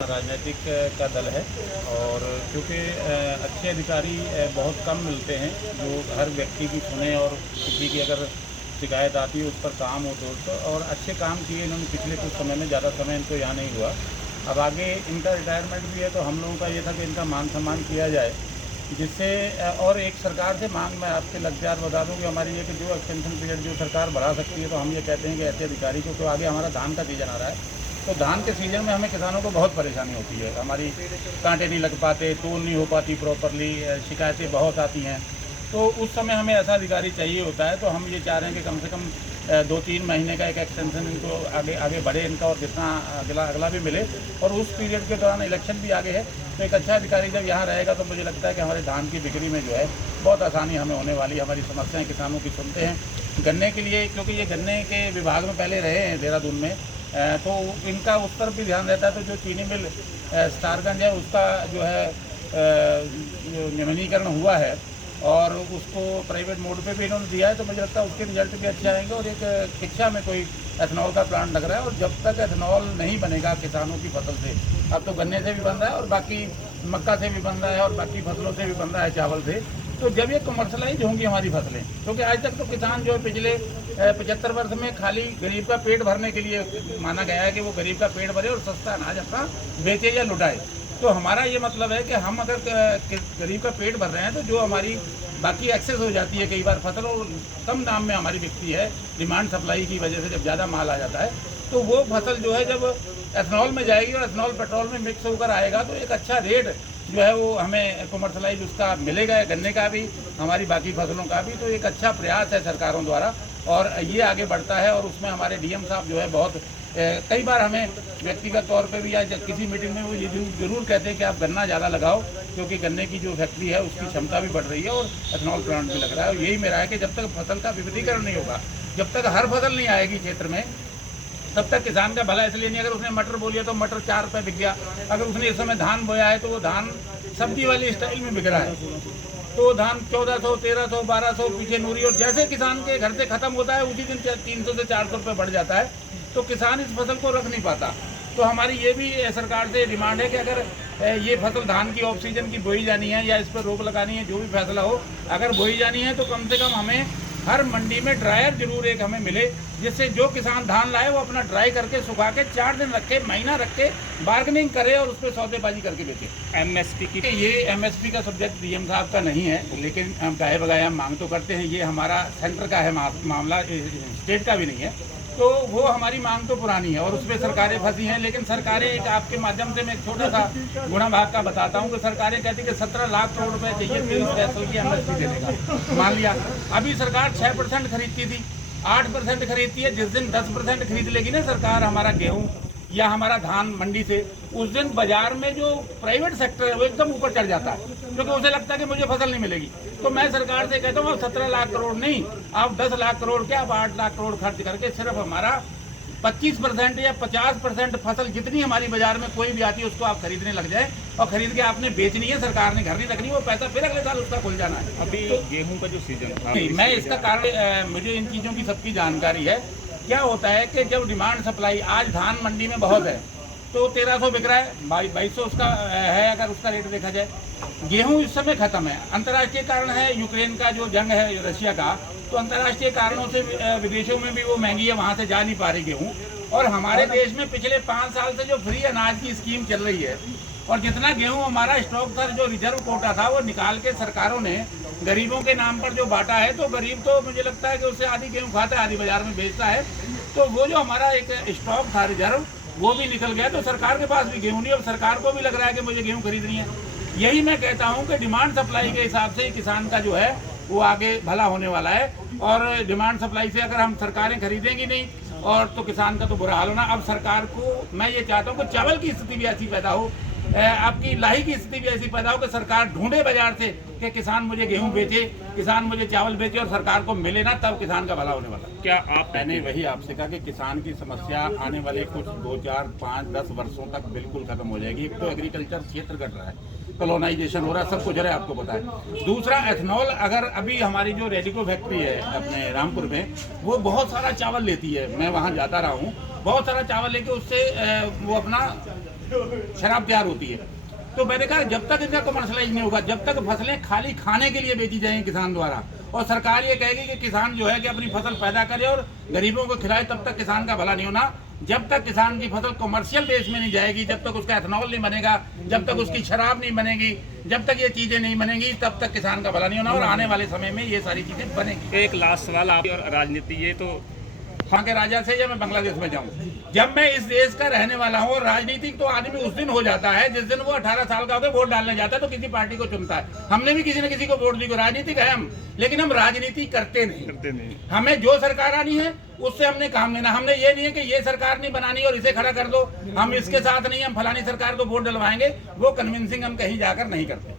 राजनीतिक का दल है और क्योंकि अच्छे अधिकारी बहुत कम मिलते हैं जो हर व्यक्ति की सुने और किसी की अगर शिकायत आती है उस पर काम हो तो और अच्छे काम किए इन्होंने पिछले कुछ समय में, ज़्यादा समय इनको यहाँ नहीं हुआ। अब आगे इनका रिटायरमेंट भी है तो हम लोगों का ये था कि इनका मान सम्मान किया जाए, जिससे और एक सरकार से मांग मैं आपके लक्ष्यार बता दूं कि हमारी ये कि जो एक्सटेंशन पीरियड जो सरकार बढ़ा सकती है तो हम ये कहते हैं कि ऐसे अधिकारी को, तो आगे हमारा धान का सीजन आ रहा है तो धान के सीज़न में हमें किसानों को बहुत परेशानी होती है। हमारी कांटे नहीं लग पाते, तोड़ नहीं हो पाती प्रॉपरली, शिकायतें बहुत आती हैं। तो उस समय हमें ऐसा अधिकारी चाहिए होता है। तो हम ये चाह रहे हैं कि कम से कम 2-3 महीने का एक एक्सटेंशन इनको आगे बढ़े इनका, और जितना अगला भी मिले। और उस पीरियड के दौरान इलेक्शन भी आगे है तो एक अच्छा अधिकारी जब यहाँ रहेगा तो मुझे लगता है कि हमारे धान की बिक्री में जो है बहुत आसानी हमें होने वाली है। हमारी समस्याएँ किसानों की सुनते हैं। गन्ने के लिए, क्योंकि ये गन्ने के विभाग में पहले रहे हैं देहरादून में, तो इनका उस पर भी ध्यान रहता है। तो जो चीनी मिल स्टारगंज है उसका जो है नियमनीकरण हुआ है और उसको प्राइवेट मोड पे भी इन्होंने दिया है, तो मुझे लगता है उसके रिजल्ट भी अच्छे आएंगे। और एक शिक्षा में कोई एथनॉल का प्लांट लग रहा है और जब तक एथनॉल नहीं बनेगा किसानों की फसल से, अब तो गन्ने से भी बन रहा है और बाकी मक्का से भी बन रहा है और बाकी फसलों से भी बन रहा है, चावल से, तो जब ये कमर्शलाइज होंगी हमारी फसलें, क्योंकि आज तक तो किसान जो है पिछले 75 वर्ष में खाली गरीब का पेट भरने के लिए माना गया है कि वो गरीब का पेट भरे और सस्ता अनाज अपना बेचे या लुटाए। तो हमारा ये मतलब है कि हम अगर गरीब का पेट भर रहे हैं तो जो हमारी बाकी एक्सेस हो जाती है, कई बार फसल कम दाम में हमारी बिकती है डिमांड सप्लाई की वजह से, जब ज़्यादा माल आ जाता है तो वो फसल जो है जब एथनॉल में जाएगी और एथनॉल पेट्रोल में मिक्स होकर आएगा तो एक अच्छा रेट जो है वो हमें कमर्शलाइज उसका मिलेगा, गन्ने का भी, हमारी बाकी फसलों का भी। तो एक अच्छा प्रयास है सरकारों द्वारा और ये आगे बढ़ता है। और उसमें हमारे डीएम साहब जो है बहुत कई बार हमें व्यक्तिगत तौर पे भी या किसी मीटिंग में वो ये जरूर कहते हैं कि आप गन्ना ज़्यादा लगाओ, क्योंकि गन्ने की जो फैक्ट्री है उसकी क्षमता भी बढ़ रही है और एथनॉल प्लांट भी लग रहा है। और यही मेरा है कि जब तक फसल का विविधीकरण नहीं होगा, जब तक हर फसल नहीं आएगी क्षेत्र में, तब तक किसान का भला इसलिए नहीं। अगर उसने मटर बोलिया तो मटर 4 रुपये बिक गया, अगर उसने इस समय धान बोया है तो वो धान सब्जी वाली स्टाइल में बिक रहा है, तो धान 1400, 1300, 1200 पीछे नूरी, और जैसे किसान के घर से खत्म होता है उसी दिन 300 से 400 रुपये बढ़ जाता है, तो किसान इस फसल को रख नहीं पाता। तो हमारी ये भी सरकार से डिमांड है कि अगर ये फसल धान की ऑफ सीजन की बोई जानी है या इस पर रोक लगानी है, जो भी फैसला हो, अगर बोई जानी है तो कम से कम हमें हर मंडी में ड्रायर जरूर एक हमें मिले, जिससे जो किसान धान लाए वो अपना ड्राई करके सुखा के 4 दिन रखे, महीना रख के बार्गेनिंग करे और उस पर सौदेबाजी करके बेचे। एमएसपी की ये एमएसपी का सब्जेक्ट डीएम साहब का नहीं है, लेकिन हम गाये बगाए हम मांग तो करते हैं। ये हमारा सेंटर का है मामला, स्टेट का भी नहीं है। तो वो हमारी मांग तो पुरानी है और उस पर सरकारें फंसी हैं। लेकिन सरकारें, एक आपके माध्यम से मैं एक छोटा सा गुणा भाग का बताता हूँ कि सरकारें कहती कि 17 लाख करोड़ रुपए चाहिए थे इस फैसल की एमएसपी देने का। मान लिया अभी सरकार 6% खरीदती थी, 8% खरीदती है। जिस दिन 10% खरीद लेगी ना सरकार हमारा गेहूँ या हमारा धान मंडी से, उस दिन बाजार में जो प्राइवेट सेक्टर है वो एकदम ऊपर चढ़ जाता है, क्योंकि उसे लगता है कि मुझे फसल नहीं मिलेगी। तो मैं सरकार से कहता हूँ आप 17 लाख करोड़ नहीं, आप 10 लाख करोड़ क्या, आप 8 लाख करोड़ खर्च करके सिर्फ हमारा 25% या 50% फसल जितनी हमारी बाजार में कोई भी आती है उसको आप खरीदने लग जाए, और खरीद के आपने बेचनी है, सरकार ने घर नहीं रखनी, वो पैसा फिर अगले साल उसका खुल जाना है। अभी तो गेहूं का जो सीजन था, मैं इसका कारण, मुझे इन चीज़ों की सबकी जानकारी है। क्या होता है कि जब डिमांड सप्लाई, आज धान मंडी में बहुत है तो 1300 बिक रहा है, 2200 उसका है अगर उसका रेट देखा जाए। गेहूं इस समय खत्म है, अंतर्राष्ट्रीय कारण है यूक्रेन का जो जंग है रशिया का, तो अंतर्राष्ट्रीय कारणों से विदेशों में भी वो महंगी है, वहाँ से जा नहीं पा रही गेहूँ। और हमारे देश में पिछले 5 साल से जो फ्री अनाज की स्कीम चल रही है, और जितना गेहूँ हमारा स्टॉक था, जो रिजर्व कोटा था, वो निकाल के सरकारों ने गरीबों के नाम पर जो बांटा है, तो गरीब तो मुझे लगता है कि उससे आधी गेहूँ खाता है, आधी बाजार में बेचता है। तो वो जो हमारा एक स्टॉक था रिजर्व, वो भी निकल गया, तो सरकार के पास भी गेहूँ नहीं। अब सरकार को भी लग रहा है कि मुझे गेहूँ खरीदनी है। यही मैं कहता हूँ कि डिमांड सप्लाई के हिसाब से किसान का जो है वो आगे भला होने वाला है। और डिमांड सप्लाई से अगर हम सरकारें खरीदेंगी नहीं और तो किसान का तो बुरा हाल होना। अब सरकार को मैं ये चाहता हूँ कि चावल की स्थिति भी ऐसी पैदा हो, आपकी लाही की स्थिति भी ऐसी पैदा हो कि सरकार ढूंढे बाजार से कि किसान मुझे गेहूं बेचे, किसान मुझे चावल बेचे, और सरकार को मिले ना, तब किसान का भला होने वाला। क्या आप मैंने वही आपसे कहा कि किसान की समस्या आने वाले कुछ 2, 4, 5, 10 वर्षों तक बिल्कुल खत्म हो जाएगी। एक तो एग्रीकल्चर क्षेत्र घट रहा है, कॉलोनाइजेशन हो रहा है, सब कुछ है, आपको पता है। दूसरा, एथनॉल, अगर अभी हमारी जो रेडिको फैक्ट्री है अपने रामपुर में, वो बहुत सारा चावल लेती है, मैं वहाँ जाता रहा हूँ, बहुत सारा चावल लेके उससे वो अपना शराब तैयार होती है। तो मैंने कहा जब तक इनका कमर्शलाइज नहीं होगा, जब तक फसलें खाली खाने के लिए बेची जाएंगी किसान द्वारा, और सरकार ये कहेगी कि किसान जो है कि अपनी फसल पैदा करे और गरीबों को खिलाए, तब तक किसान का भला नहीं होना। जब तक किसान की फसल कमर्शियल बेस में नहीं जाएगी, जब तक उसका एथनॉल नहीं बनेगा, जब तक उसकी शराब नहीं बनेगी, जब तक ये चीजें नहीं बनेगी, तब तक किसान का भला नहीं होना। और आने वाले समय में ये सारी चीजें बनेगी। एक लास्ट सवाल, आप और राजनीति, ये तो वहाँ के राजा से या मैं बांग्लादेश में जाऊँ, जब मैं इस देश का रहने वाला हूँ, और राजनीतिक तो आदमी उस दिन हो जाता है जिस दिन वो 18 साल का होकर वोट डालने जाता है, तो किसी पार्टी को चुनता है। हमने भी किसी न किसी को वोट दी, राजनीतिक है हम, लेकिन हम राजनीति करते नहीं। हमें जो सरकार आनी है उससे हमने काम लेना। हमने ये नहीं है कि ये सरकार नहीं बनानी और इसे खड़ा कर दो, हम इसके साथ नहीं, हम फलानी सरकार को वोट डलवाएंगे, वो कन्विंसिंग हम कहीं जाकर नहीं करते।